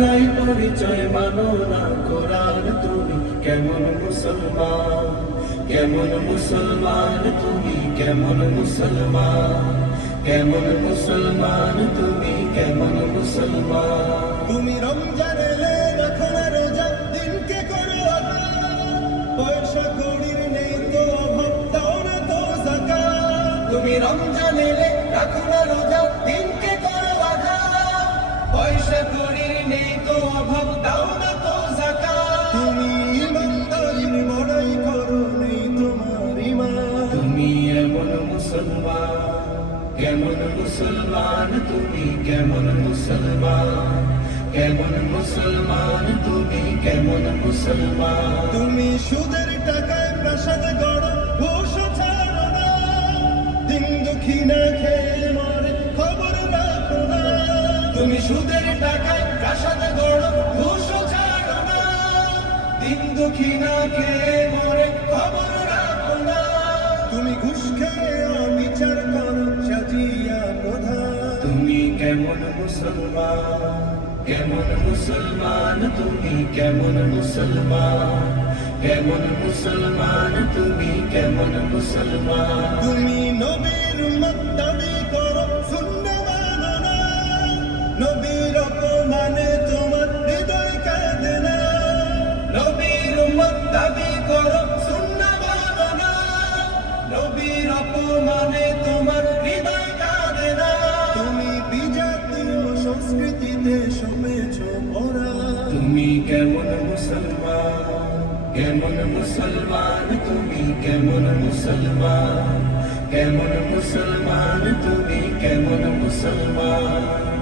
নাই পরিচয় মানো না কোরআন তুমি কেমন মুসলমান, কেমন মুসলমান তুমি কেমন মুসলমান, কেমন মুসলমান তুমি কেমন মুসলমান। তুমি রমজান এলে রাখো না রোজা, দিনকে করো আদা, পয়সা কড়ির নেই তো অভাব, দাও না তো যাকাত। তুমি রমজান এলে রাখো না রোজা, দিনকে করো আদা, পয়সা কড়ির নেই তো অভাব, দাও না তো যাকাত। তুমি ইমানদারির বড়াই করো, নেই তোমার ঈমান। তুমি এমন মুসলমান, কেমন মুসলমান তুমি কেমন মুসলমান, কেমন মুসলমান তুমি কেমন মুসলমান। তুমি সুদের টাকায় প্রাসাদ গড়ো, ঘুষ ছাড়ো না, দিন দুঃখী না খেয়ে মরে খবর রাখো না। তুমি সুদের টাকায় প্রাসাদ গড়ো, ঘুষ ছাড়ো না, দিন দুঃখী না খেয়ে মরে খবর রাখো না। তুমি ঘুষ খেয়ে অবিচার করো, সাজিয়া প্রধান। তুমি কেমন মুসলমান, কেমন মুসলমান তুমি কেমন মুসলমান, কেমন মুসলমান তুমি কেমন মুসলমান। তুমি নবীর উম্মত দাবি করো, সুন্নাহ মানো না, নবীর অপমানে তোমার হৃদয় কাঁদে না। নবীর উম্মত দাবি করো, সুন্নাহ মানো না, নবীর অপমানে তোমার হৃদয় কাঁদে না। তুমি বিজাতীয় সংস্কৃতিতে সমেছ ভরা। তুমি কেমন মুসলমান, কেমন মুসলমান তুমি কেমন মুসলমান, কেমন মুসলমান তুমি কেমন মুসলমান।